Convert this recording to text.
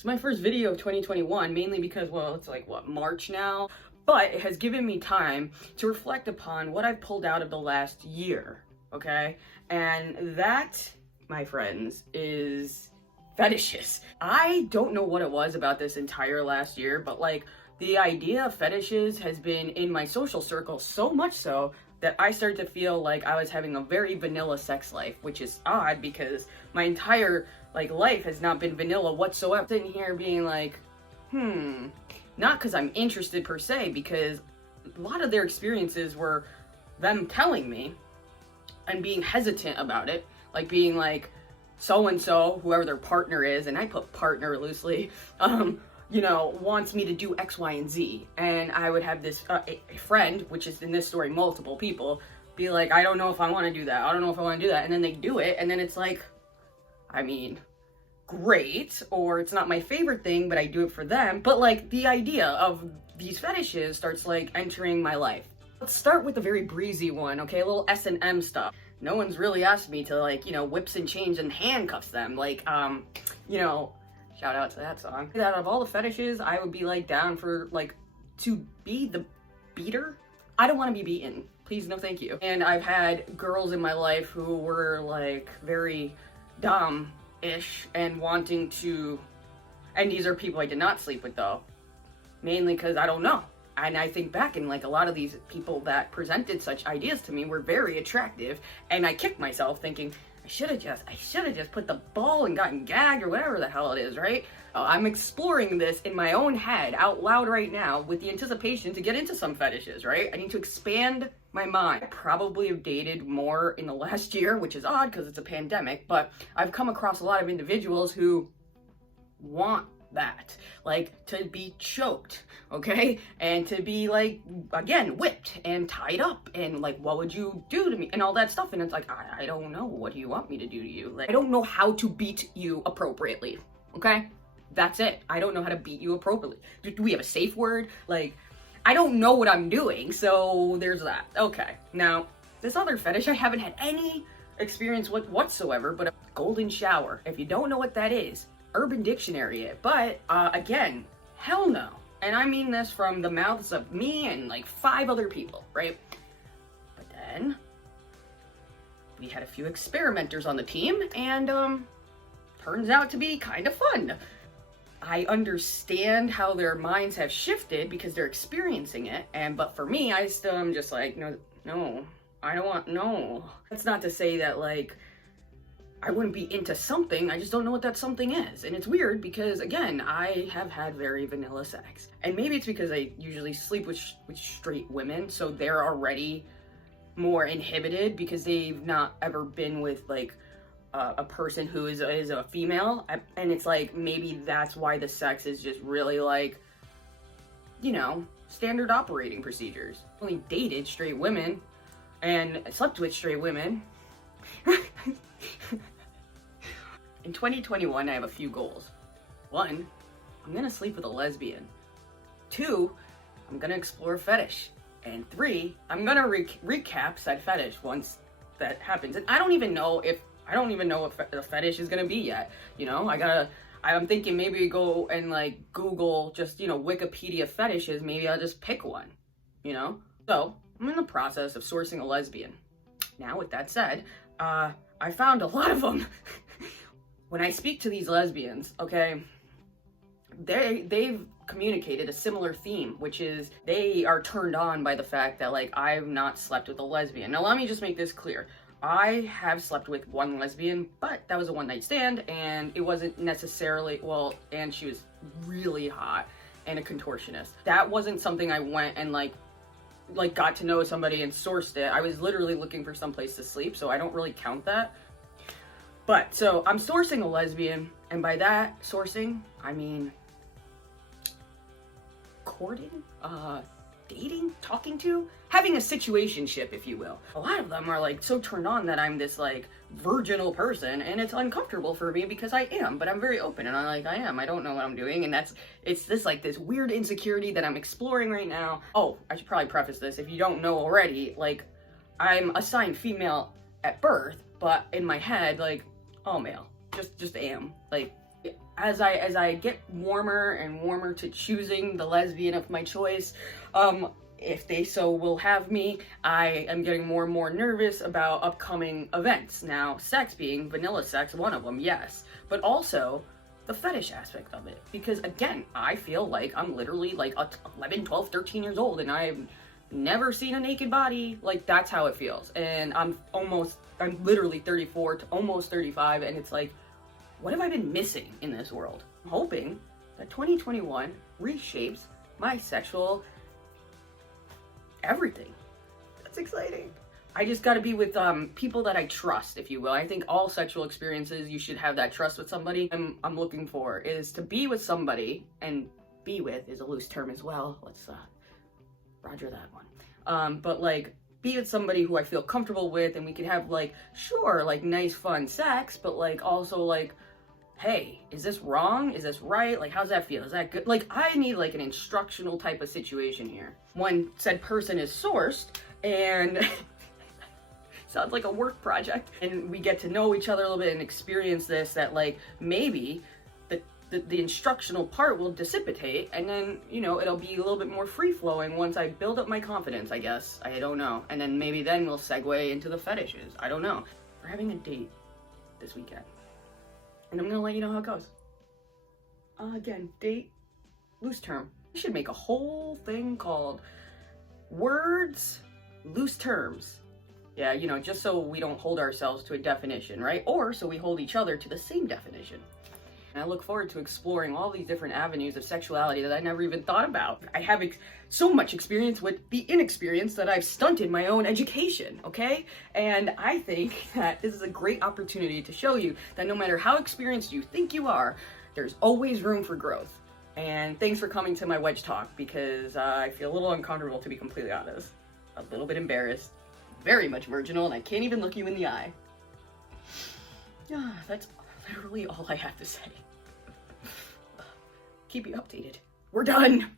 It's my first video of 2021, mainly because, well, it's like, what, March now? But it has given me time to reflect upon what I've pulled out of the last year, okay? And that, my friends, is fetishes. I don't know what it was about this entire last year, but like, the idea of fetishes has been in my social circle so much so that I started to feel like I was having a very vanilla sex life, which is odd because my entire like life has not been vanilla whatsoever. Sitting here being like, not because I'm interested per se, because a lot of their experiences were them telling me and being hesitant about it, like being like, so-and-so, whoever their partner is, and I put partner loosely, you know, wants me to do X, Y, and Z. And I would have this a friend, which is in this story multiple people, be like, I don't know if I want to do that. I don't know if I want to do that. And then they do it, and then it's like, I mean, great, or it's not my favorite thing, but I do it for them. But like the idea of these fetishes starts like entering my life. Let's start with a very breezy one, okay? A little S&M stuff. No one's really asked me to like, you know, whips and chains and handcuffs them. Like, you know, shout out to that song. Out of all the fetishes, I would be like down for like to be the beater. I don't want to be beaten. Please, no thank you. And I've had girls in my life who were like very dumb-ish and wanting to, and these are people I did not sleep with though. Mainly because I don't know. And I think back and like a lot of these people that presented such ideas to me were very attractive, and I kicked myself thinking, I should have just put the ball and gotten gagged or whatever the hell it is, right? I'm exploring this in my own head out loud right now with the anticipation to get into some fetishes, right? I need to expand my mind. I probably have dated more in the last year, which is odd because it's a pandemic, but I've come across a lot of individuals who want that, like to be choked, okay, and to be like, again, whipped and tied up, and like, what would you do to me and all that stuff. And it's like, I don't know, what do you want me to do to you? Like, I don't know how to beat you appropriately, okay? That's it. I don't know how to beat you appropriately. Do we have a safe word? Like, I don't know what I'm doing, so there's that. Okay, now this other fetish I haven't had any experience with whatsoever, but a golden shower. If you don't know what that is, Urban Dictionary it, but again, hell no. And I mean this from the mouths of me and like 5 other people, right? But then we had a few experimenters on the team, and turns out to be kind of fun. I understand how their minds have shifted because they're experiencing it, but for me, I still am just like, no, I don't want, no. That's not to say that like I wouldn't be into something, I just don't know what that something is. And it's weird because, again, I have had very vanilla sex. And maybe it's because I usually sleep with straight women, so they're already more inhibited because they've not ever been with, like, a person who is a female. And it's like, maybe that's why the sex is just really, like, you know, standard operating procedures. I only dated straight women and slept with straight women. In 2021, I have a few goals. 1, I'm gonna sleep with a lesbian. 2, I'm gonna explore fetish. And 3, I'm gonna recap said fetish once that happens. And I don't even know what the fetish is gonna be yet. You know, I'm thinking maybe go and like Google just, you know, Wikipedia fetishes. Maybe I'll just pick one, you know? So I'm in the process of sourcing a lesbian. Now, with that said, I found a lot of them. When I speak to these lesbians, okay, they've communicated a similar theme, which is they are turned on by the fact that like I've not slept with a lesbian. Now let me just make this clear. I have slept with one lesbian, but that was a one-night stand, and it wasn't necessarily, well, and she was really hot and a contortionist. That wasn't something I went and like got to know somebody and sourced it. I was literally looking for some place to sleep, so I don't really count that. But, so, I'm sourcing a lesbian, and by that sourcing, I mean courting, dating, talking to, having a situationship, if you will. A lot of them are, like, so turned on that I'm this, like, virginal person, and it's uncomfortable for me because I am, but I'm very open, and I don't know what I'm doing, and it's this, like, this weird insecurity that I'm exploring right now. Oh, I should probably preface this, if you don't know already, like, I'm assigned female at birth, but in my head, like, all male. Just am. Like, I get warmer and warmer to choosing the lesbian of my choice, if they so will have me, I am getting more and more nervous about upcoming events. Now, sex being vanilla sex, one of them, yes, but also the fetish aspect of it. Because again, I feel like I'm literally like 11, 12, 13 years old and I've never seen a naked body. Like, that's how it feels. And I'm literally 34 to almost 35, and it's like, what have I been missing in this world? I'm hoping that 2021 reshapes my sexual everything. That's exciting. I just got to be with people that I trust, if you will. I think all sexual experiences, you should have that trust with somebody. I'm looking for is to be with somebody, and be with is a loose term as well. Let's roger that one. But like, be with somebody who I feel comfortable with, and we could have like, sure, like nice fun sex, but like also like, hey, is this wrong? Is this right? Like, how's that feel? Is that good? Like, I need like an instructional type of situation here. When said person is sourced, and sounds like a work project, and we get to know each other a little bit and experience this, that like, maybe the instructional part will dissipate, and then, you know, it'll be a little bit more free-flowing once I build up my confidence, I guess. I don't know. And then maybe then we'll segue into the fetishes. I don't know. We're having a date this weekend, and I'm gonna let you know how it goes. Again, date, loose term. We should make a whole thing called words, loose terms. Yeah, you know, just so we don't hold ourselves to a definition, right? Or so we hold each other to the same definition. And I look forward to exploring all these different avenues of sexuality that I never even thought about. I have so much experience with the inexperienced that I've stunted my own education, okay? And I think that this is a great opportunity to show you that no matter how experienced you think you are, there's always room for growth. And thanks for coming to my wedge talk, because I feel a little uncomfortable, to be completely honest. A little bit embarrassed, very much virginal, and I can't even look you in the eye. That's literally all I have to say. Keep you updated. We're done.